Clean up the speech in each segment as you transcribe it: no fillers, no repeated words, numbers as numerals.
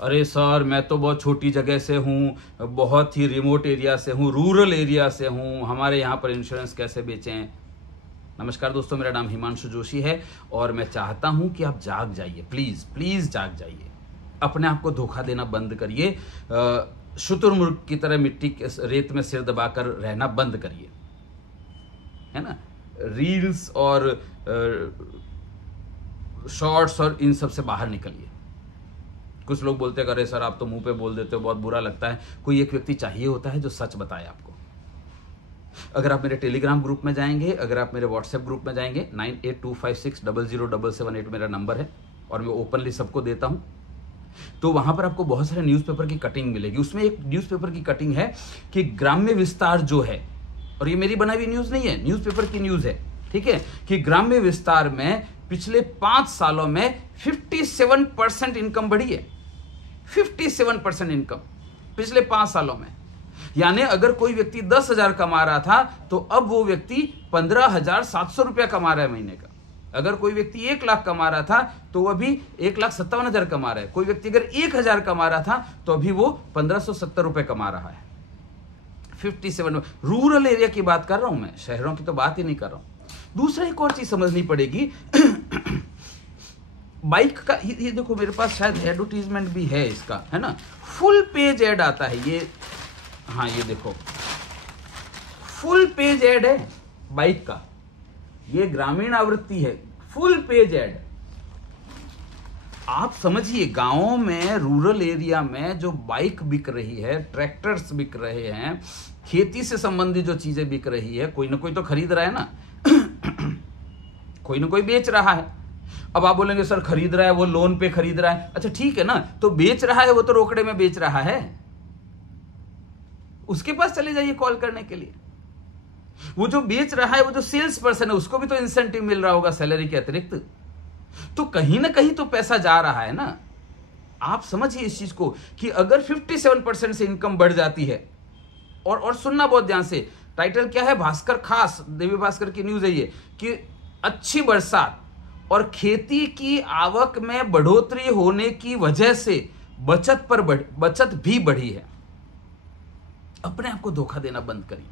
अरे सर मैं तो बहुत छोटी जगह से हूँ, बहुत ही रिमोट एरिया से हूँ, रूरल एरिया से हूँ, हमारे यहाँ पर इंश्योरेंस कैसे बेचें। नमस्कार दोस्तों, मेरा नाम हिमांशु जोशी है और मैं चाहता हूँ कि आप जाग जाइए, प्लीज़ प्लीज़ जाग जाइए। अपने आप को धोखा देना बंद करिए। शुतुरमुर्ग की तरह मिट्टी के रेत में सिर दबाकर रहना बंद करिए, है ना। रील्स और शॉर्ट्स और इन सब से बाहर निकलिए। कुछ लोग बोलते हैं अरे सर आप तो मुंह पे बोल देते हो, बहुत बुरा लगता है। कोई एक व्यक्ति चाहिए होता है जो सच बताए आपको। अगर आप मेरे टेलीग्राम ग्रुप में जाएंगे, अगर आप मेरे व्हाट्सएप ग्रुप में जाएंगे, 9825600778 मेरा नंबर है और मैं ओपनली सबको देता हूं। तो वहां पर आपको बहुत सारे न्यूज़पेपर की कटिंग मिलेगी। उसमें एक न्यूज़पेपर की कटिंग है कि ग्राम्य विस्तार जो है, और ये मेरी बनाई हुई न्यूज़ नहीं है, न्यूज़पेपर की न्यूज़ है, ठीक है, कि ग्राम्य विस्तार में पिछले 5 सालों में 57% इनकम बढ़ी है। 57% इनकम पिछले 5 सालों में। यानी अगर कोई व्यक्ति 10,000 कमा रहा था तो अब वो व्यक्ति 15,700 रुपया कमा रहा है महीने का। अगर कोई व्यक्ति 1 लाख कमा रहा था तो वो अभी 1,57,000 कमा रहा है। कोई व्यक्ति अगर 1,000 कमा रहा था तो अभी वो 1,570 रुपए कमा रहा है। 57। रूरल एरिया की बात कर रहा हूं मैं, शहरों की तो बात ही नहीं कर रहा हूं। दूसरा एक और चीज समझनी पड़ेगी। बाइक का ये देखो, मेरे पास शायद एडवर्टीजमेंट भी है इसका, है ना। फुल पेज ऐड आता है ये, हाँ ये देखो फुल पेज ऐड है बाइक का। ये ग्रामीण आवृत्ति है, फुल पेज ऐड। आप समझिए, गांवों में, रूरल एरिया में जो बाइक बिक रही है, ट्रैक्टर्स बिक रहे हैं, खेती से संबंधित जो चीजें बिक रही है, कोई ना कोई तो खरीद रहा है ना। कोई ना कोई बेच रहा है। अब आप बोलेंगे सर खरीद रहा है वो लोन पे खरीद रहा है, अच्छा ठीक है ना, तो बेच रहा है वो तो रोकड़े में बेच रहा है। उसके पास चले जाइए कॉल करने के लिए। वो जो बेच रहा है, वो जो सेल्स पर्सन है, उसको भी तो इंसेंटिव मिल रहा होगा सैलरी के अतिरिक्त। तो कहीं ना कहीं तो पैसा जा रहा है ना। आप समझिए इस चीज को कि अगर 57% से इनकम बढ़ जाती है, और सुनना बहुत ध्यान से, टाइटल क्या है, भास्कर खास, देवी भास्कर की न्यूज है ये, कि अच्छी बरसात और खेती की आवक में बढ़ोतरी होने की वजह से बचत भी बढ़ी है। अपने आप को धोखा देना बंद करिए।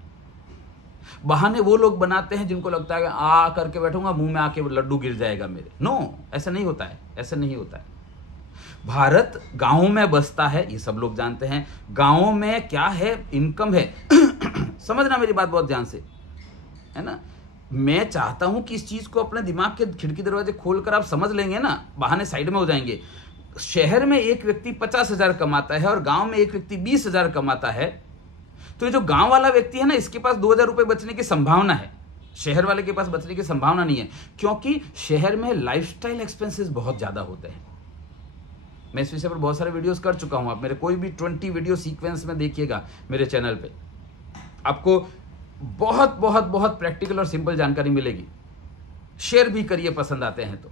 बहाने वो लोग बनाते हैं जिनको लगता है कि आ करके बैठूंगा, मुंह में आके लड्डू गिर जाएगा मेरे। नो, ऐसा नहीं होता है, ऐसा नहीं होता है। भारत गांवों में बसता है, ये सब लोग जानते हैं। गांवों में क्या है, इनकम है। समझना मेरी बात बहुत ध्यान से, है ना। मैं चाहता हूं कि इस चीज को अपने दिमाग के खिड़की दरवाजे खोलकर आप समझ लेंगे ना, बहाने साइड में हो जाएंगे। शहर में एक व्यक्ति 50,000 कमाता है और गांव में एक व्यक्ति 20,000 कमाता है, तो ये जो गांव वाला व्यक्ति है ना, इसके पास 2,000 रुपए बचने की संभावना है। शहर वाले के पास बचने की संभावना नहीं है, क्योंकि शहर में लाइफस्टाइल एक्सपेंसेस बहुत ज्यादा होते हैं। मैं इस विषय पर बहुत सारे वीडियोस कर चुका हूं। आप मेरे कोई भी 20 वीडियो सीक्वेंस में देखिएगा मेरे चैनल पे, आपको बहुत बहुत बहुत प्रैक्टिकल और सिंपल जानकारी मिलेगी। शेयर भी करिए पसंद आते हैं तो।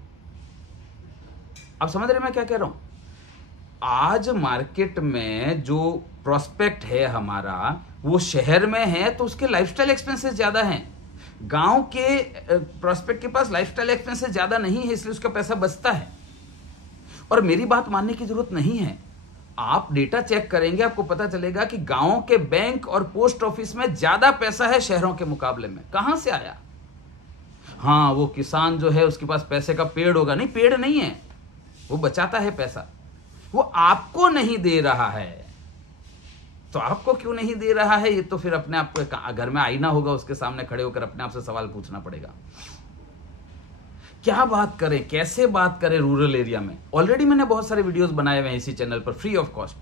आप समझ रहे मैं क्या कह रहा हूं। आज मार्केट में जो प्रोस्पेक्ट है हमारा, वो शहर में है तो उसके लाइफस्टाइल एक्सपेंसेस ज्यादा हैं। गांव के प्रोस्पेक्ट के पास लाइफस्टाइल एक्सपेंसेस ज्यादा नहीं है, इसलिए उसका पैसा बचता है। और मेरी बात मानने की जरूरत नहीं है, आप डेटा चेक करेंगे, आपको पता चलेगा कि गांवों के बैंक और पोस्ट ऑफिस में ज्यादा पैसा है शहरों के मुकाबले में। कहां से आया? हाँ, वो किसान जो है उसके पास पैसे का पेड़ होगा। नहीं, पेड़ नहीं है, वो बचाता है पैसा। वो आपको नहीं दे रहा है, तो आपको क्यों नहीं दे रहा है, ये तो फिर अपने आप को, घर में आईना होगा, उसके सामने खड़े होकर अपने आप से सवाल पूछना पड़ेगा। क्या बात करें, कैसे बात करें रूरल एरिया में। ऑलरेडी मैंने बहुत सारे वीडियोस बनाए हुए हैं इसी चैनल पर फ्री ऑफ कॉस्ट।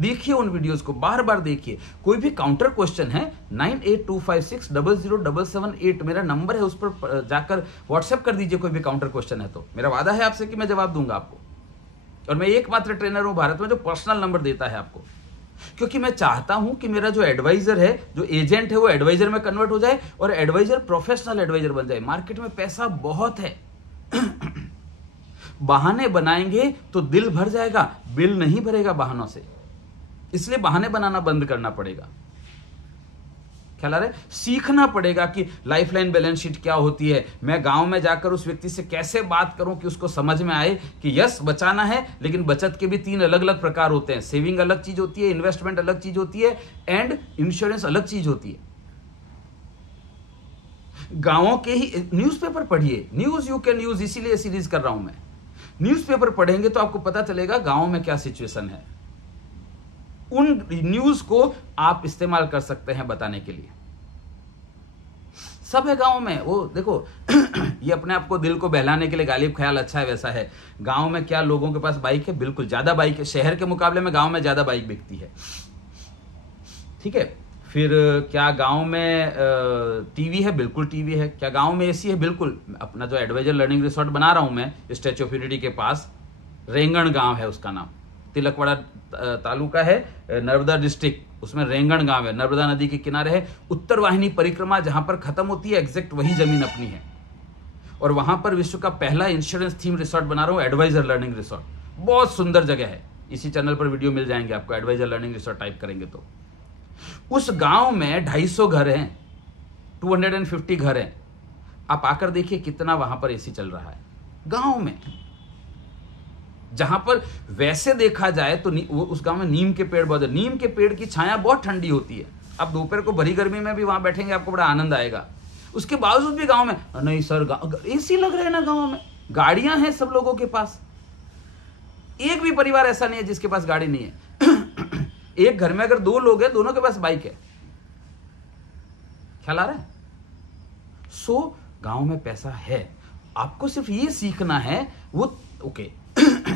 देखिए उन वीडियोस को, बार बार देखिए। कोई भी काउंटर क्वेश्चन है, 9825600778 मेरा नंबर है, उस पर जाकर व्हाट्सएप कर दीजिए। कोई भी काउंटर क्वेश्चन है तो मेरा वादा है आपसे कि मैं जवाब दूंगा आपको। और मैं एकमात्र ट्रेनर हूं भारत में जो पर्सनल नंबर देता है आपको, क्योंकि मैं चाहता हूं कि मेरा जो एडवाइजर है, जो एजेंट है, वो एडवाइजर में कन्वर्ट हो जाए और एडवाइजर प्रोफेशनल एडवाइजर बन जाए। मार्केट में पैसा बहुत है। बहाने बनाएंगे तो दिल भर जाएगा, बिल नहीं भरेगा बहानों से। इसलिए बहाने बनाना बंद करना पड़ेगा। ख्याल आ रहा है? सीखना पड़ेगा कि लाइफलाइन बैलेंस शीट क्या होती है। मैं गांव में जाकर उस व्यक्ति से कैसे बात करूं कि उसको समझ में आए कि यस बचाना है, लेकिन बचत के भी 3 अलग अलग प्रकार होते हैं। सेविंग अलग चीज होती है, इन्वेस्टमेंट अलग चीज होती है, एंड इंश्योरेंस अलग चीज होती है। गांवों के ही न्यूज़पेपर पढ़िए, न्यूज यू कैन यूज, इसीलिए सीरीज कर रहा हूं मैं। न्यूज़पेपर पढ़ेंगे तो आपको पता चलेगा गांव में क्या सिचुएशन है। उन न्यूज को आप इस्तेमाल कर सकते हैं बताने के लिए। सब है गांव में। वो देखो ये अपने आप को दिल को बहलाने के लिए गालिब ख्याल अच्छा है वैसा है। गांव में क्या लोगों के पास बाइक है? बिल्कुल ज्यादा बाइक है। शहर के मुकाबले में गांव में ज्यादा बाइक बिकती है। ठीक है। फिर क्या गांव में टीवी है? बिल्कुल टीवी है। क्या गांव में एसी है? बिल्कुल। अपना जो एडवाइजर लर्निंग रिसोर्ट बना रहा हूं मैं स्टैच्यू ऑफ यूनिटी के पास, रेंगण गांव है उसका नाम, तिलकवाड़ा तालुका है, नर्मदा डिस्ट्रिक्ट, उसमें रेंगण गांव है, नर्मदा नदी के किनारे है। उत्तर वाहिनी परिक्रमा जहां पर खत्म होती है एग्जैक्ट वही जमीन अपनी है। और वहां पर विश्व का पहला इंश्योरेंस थीम रिसोर्ट बना रहा हूं, एडवाइजर लर्निंग रिसोर्ट। बहुत सुंदर जगह है। इसी चैनल पर वीडियो मिल जाएंगे आपको, एडवाइजर लर्निंग रिसोर्ट टाइप करेंगे तो। उस गांव में 250 घर हैं, 250 घर हैं। आप आकर देखिए कितना वहां पर एसी चल रहा है गांव में। जहां पर वैसे देखा जाए तो उस गांव में नीम के पेड़ बहुत है। नीम के पेड़ की छाया बहुत ठंडी होती है। आप दोपहर को भरी गर्मी में भी वहां बैठेंगे आपको बड़ा आनंद आएगा। उसके बावजूद भी गांव में नहीं सर एसी लग रहे हैं ना गांव में, गाड़ियां हैं सब लोगों के पास। एक भी परिवार ऐसा नहीं है जिसके पास गाड़ी नहीं है। एक घर में अगर 2 लोग हैं, दोनों के पास बाइक है। ख्याल आ रहा है? सो गांव में पैसा है, आपको सिर्फ ये सीखना है। वो ओके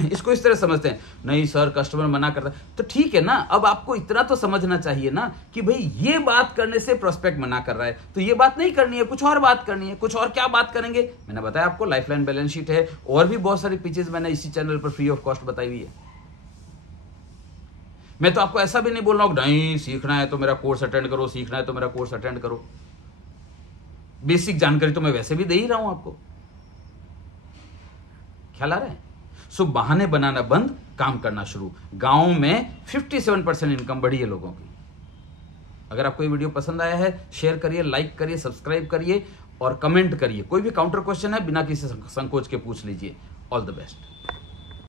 इसको इस तरह समझते हैं, नहीं सर कस्टमर मना करता, तो ठीक है ना। अब आपको इतना तो समझना चाहिए ना कि भाई ये बात करने से प्रोस्पेक्ट मना कर रहा है, तो ये बात नहीं करनी है, कुछ और बात करनी है। कुछ और क्या बात करेंगे? मैंने बताया आपको लाइफलाइन बैलेंस शीट है, और भी बहुत सारी पिचेस मैंने इसी चैनल पर फ्री ऑफ कॉस्ट बताई हुई है। मैं तो आपको ऐसा भी नहीं बोल रहा हूं नहीं सीखना है तो मेरा कोर्स अटेंड करो, सीखना है तो मेरा कोर्स अटेंड करो। बेसिक जानकारी तो मैं वैसे भी दे ही रहा हूं आपको। ख्याल आ रहा है? सो बहाने बनाना बंद, काम करना शुरू। गांव में 57% इनकम बढ़ी है लोगों की। अगर आपको ये वीडियो पसंद आया है शेयर करिए, लाइक करिए, सब्सक्राइब करिए और कमेंट करिए। कोई भी काउंटर क्वेश्चन है बिना किसी संकोच के पूछ लीजिए। All the best.